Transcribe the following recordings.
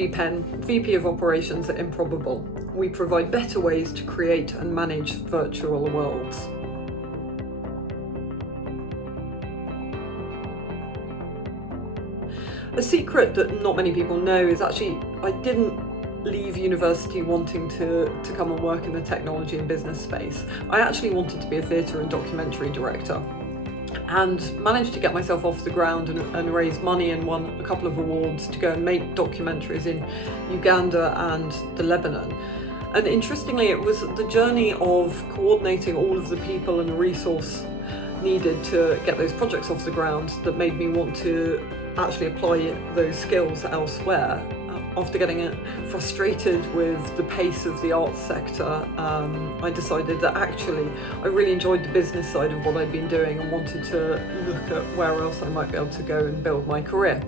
Libby Penn, VP of Operations at Improbable. We provide better ways to create and manage virtual worlds. A secret that not many people know is actually I didn't leave university wanting to come and work in the technology and business space. I actually wanted to be a theatre and documentary director, and managed to get myself off the ground and raise money and won a couple of awards to go and make documentaries in Uganda and the Lebanon. And interestingly, it was the journey of coordinating all of the people and the resource needed to get those projects off the ground that made me want to actually apply those skills elsewhere. After getting frustrated with the pace of the arts sector, I decided that actually I really enjoyed the business side of what I'd been doing and wanted to look at where else I might be able to go and build my career.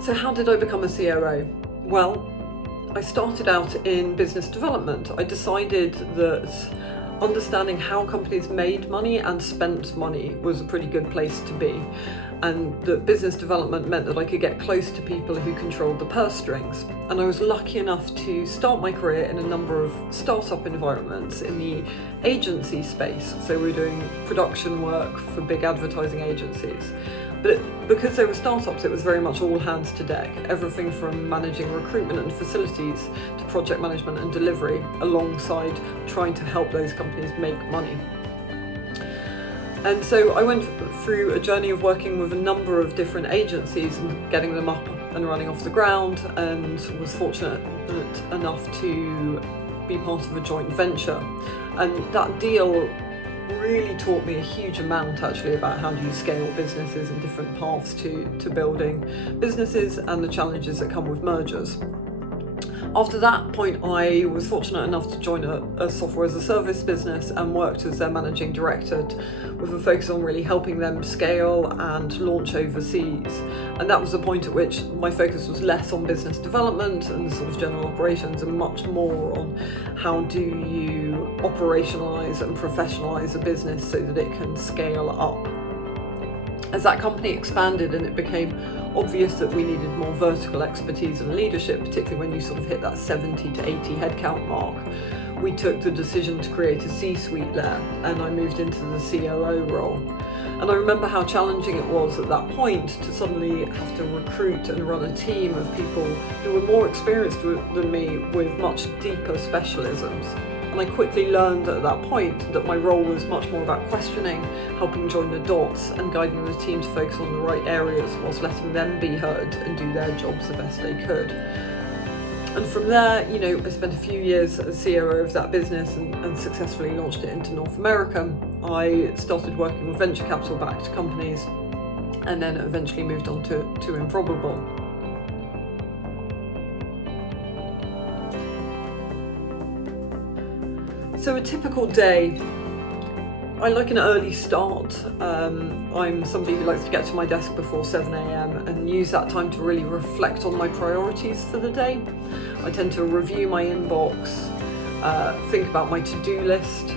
So how did I become a COO? Well, I started out in business development. I decided that understanding how companies made money and spent money was a pretty good place to be, and that business development meant that I could get close to people who controlled the purse strings. And I was lucky enough to start my career in a number of startup environments in the agency space. So we're doing production work for big advertising agencies. But because they were startups, it was very much all hands to deck. Everything from managing recruitment and facilities to project management and delivery, alongside trying to help those companies make money. And so I went through a journey of working with a number of different agencies and getting them up and running off the ground, and was fortunate enough to be part of a joint venture. And that deal really taught me a huge amount actually about how do you scale businesses and different paths to building businesses and the challenges that come with mergers. After that point, I was fortunate enough to join a software as a service business and worked as their managing director with a focus on really helping them scale and launch overseas. And that was the point at which my focus was less on business development and the sort of general operations and much more on how do you operationalize and professionalize a business so that it can scale up. As that company expanded and it became obvious that we needed more vertical expertise and leadership, particularly when you sort of hit that 70 to 80 headcount mark, we took the decision to create a C-suite there, and I moved into the COO role. And I remember how challenging it was at that point to suddenly have to recruit and run a team of people who were more experienced than me with much deeper specialisms. And I quickly learned at that point that my role was much more about questioning, helping join the dots, and guiding the team to focus on the right areas whilst letting them be heard and do their jobs the best they could. And from there, I spent a few years as COO of that business and successfully launched it into North America. I started working with venture capital backed companies and then eventually moved on to Improbable. So a typical day, I like an early start. I'm somebody who likes to get to my desk before 7 a.m. and use that time to really reflect on my priorities for the day. I tend to review my inbox, think about my to-do list,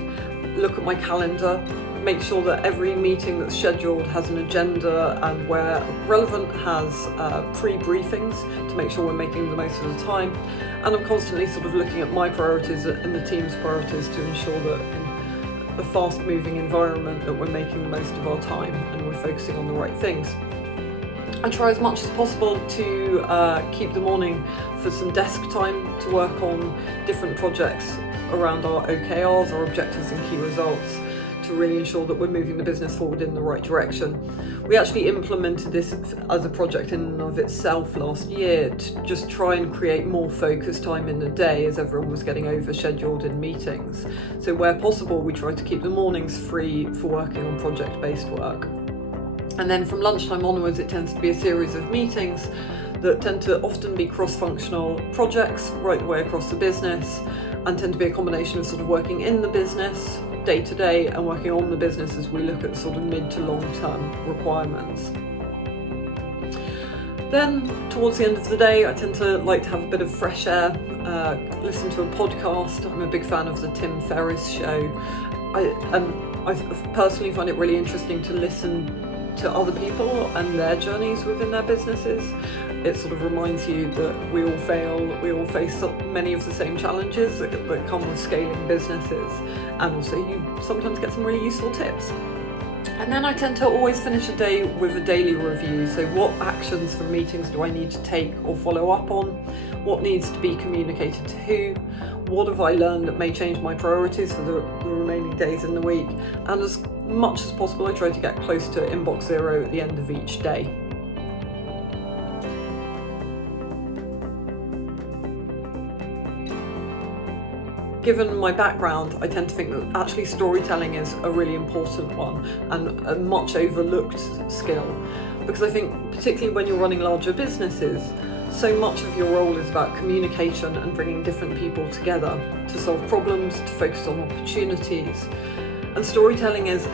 look at my calendar, make sure that every meeting that's scheduled has an agenda and where relevant has pre-briefings to make sure we're making the most of the time. And I'm constantly sort of looking at my priorities and the team's priorities to ensure that in a fast-moving environment that we're making the most of our time and we're focusing on the right things. I try as much as possible to keep the morning for some desk time to work on different projects around our OKRs, our objectives and key results, to really ensure that we're moving the business forward in the right direction. We actually implemented this as a project in and of itself last year to just try and create more focus time in the day as everyone was getting overscheduled in meetings. So where possible, we try to keep the mornings free for working on project-based work. And then from lunchtime onwards, it tends to be a series of meetings that tend to often be cross-functional projects right the way across the business, and tend to be a combination of sort of working in the business day to day and working on the business as we look at sort of mid to long term requirements. Then towards the end of the day, I tend to like to have a bit of fresh air, listen to a podcast. I'm a big fan of the Tim Ferriss show. I personally find it really interesting to listen to other people and their journeys within their businesses. It sort of reminds you that we all fail, we all face many of the same challenges that come with scaling businesses, and also you sometimes get some really useful tips. And then I tend to always finish a day with a daily review. So what actions from meetings do I need to take or follow up on? What needs to be communicated to who? What have I learned that may change my priorities for the remaining days in the week? And as much as possible, I try to get close to inbox zero at the end of each day. Given my background, I tend to think that actually storytelling is a really important one and a much overlooked skill, because I think particularly when you're running larger businesses, so much of your role is about communication and bringing different people together to solve problems, to focus on opportunities. And storytelling is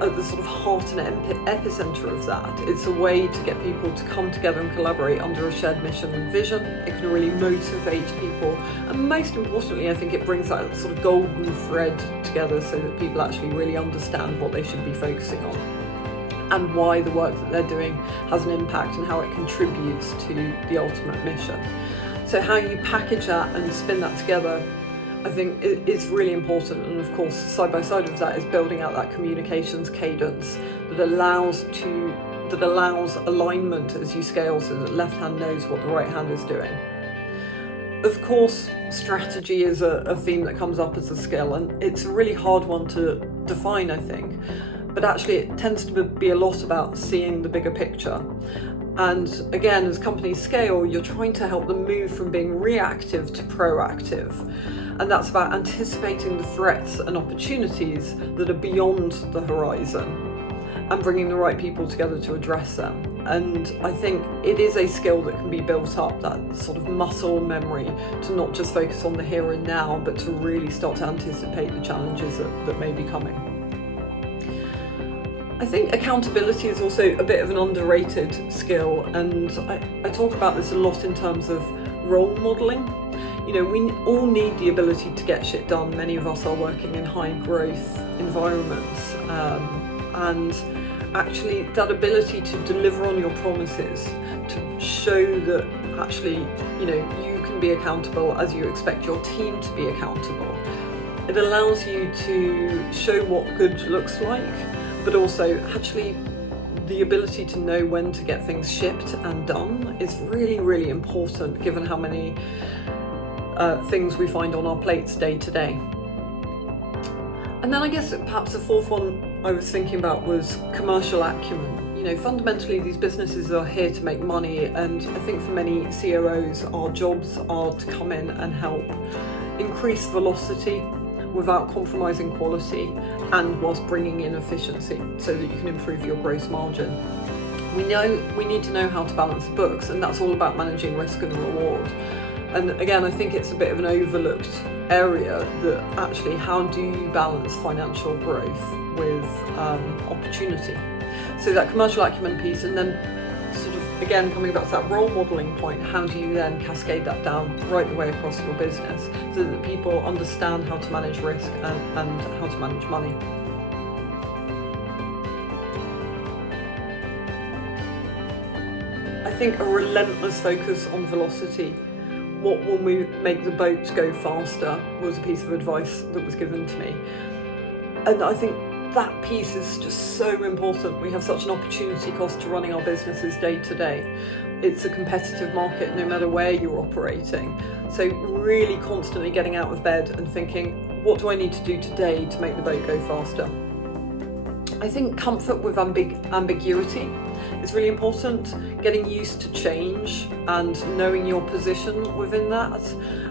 at the sort of heart and epicenter of that. It's a way to get people to come together and collaborate under a shared mission and vision. It can really motivate people, and most importantly, I think it brings that sort of golden thread together so that people actually really understand what they should be focusing on and why the work that they're doing has an impact and how it contributes to the ultimate mission. So how you package that and spin that together, I think it's really important, and of course side by side with that is building out that communications cadence that allows alignment as you scale, so that left hand knows what the right hand is doing. Of course, strategy is a theme that comes up as a skill, and it's a really hard one to define, I think, but actually it tends to be a lot about seeing the bigger picture. And again, as companies scale, you're trying to help them move from being reactive to proactive. And that's about anticipating the threats and opportunities that are beyond the horizon and bringing the right people together to address them. And I think it is a skill that can be built up, that sort of muscle memory, to not just focus on the here and now, but to really start to anticipate the challenges that may be coming. I think accountability is also a bit of an underrated skill, and I talk about this a lot in terms of role modelling. You know, we all need the ability to get shit done. Many of us are working in high growth environments, and actually that ability to deliver on your promises, to show that actually, you know, you can be accountable as you expect your team to be accountable. It allows you to show what good looks like, but also actually the ability to know when to get things shipped and done is really, really important, given how many things we find on our plates day to day. And then I guess perhaps the fourth one I was thinking about was commercial acumen. You know, fundamentally these businesses are here to make money, and I think for many COOs, our jobs are to come in and help increase velocity without compromising quality, and whilst bringing in efficiency so that you can improve your gross margin. We know we need to know how to balance the books, and that's all about managing risk and reward. And again, I think it's a bit of an overlooked area, that actually how do you balance financial growth with opportunity? So that commercial acumen piece, and then sort of again coming back to that role modelling point, how do you then cascade that down right the way across your business so that people understand how to manage risk and how to manage money? I think a relentless focus on velocity. What will make the boat go faster was a piece of advice that was given to me. And I think that piece is just so important. We have such an opportunity cost to running our businesses day to day. It's a competitive market no matter where you're operating. So really constantly getting out of bed and thinking, what do I need to do today to make the boat go faster? I think comfort with ambiguity is really important, getting used to change and knowing your position within that.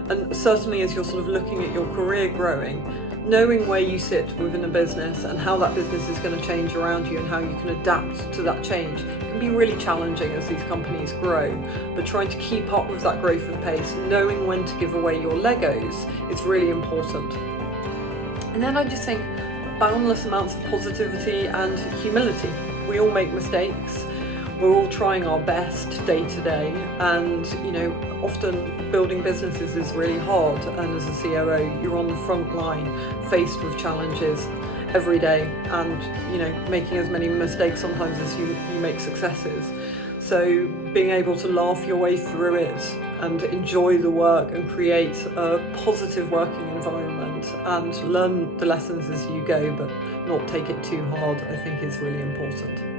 And certainly as you're sort of looking at your career growing, knowing where you sit within a business and how that business is going to change around you and how you can adapt to that change can be really challenging as these companies grow. But trying to keep up with that growth of pace, knowing when to give away your Legos is really important. And then I just think boundless amounts of positivity and humility. We all make mistakes. We're all trying our best day to day, and you know, often building businesses is really hard, and as a COO you're on the front line faced with challenges. every day, and making as many mistakes sometimes as you make successes. So being able to laugh your way through it and enjoy the work and create a positive working environment and learn the lessons as you go, but not take it too hard, I think is really important.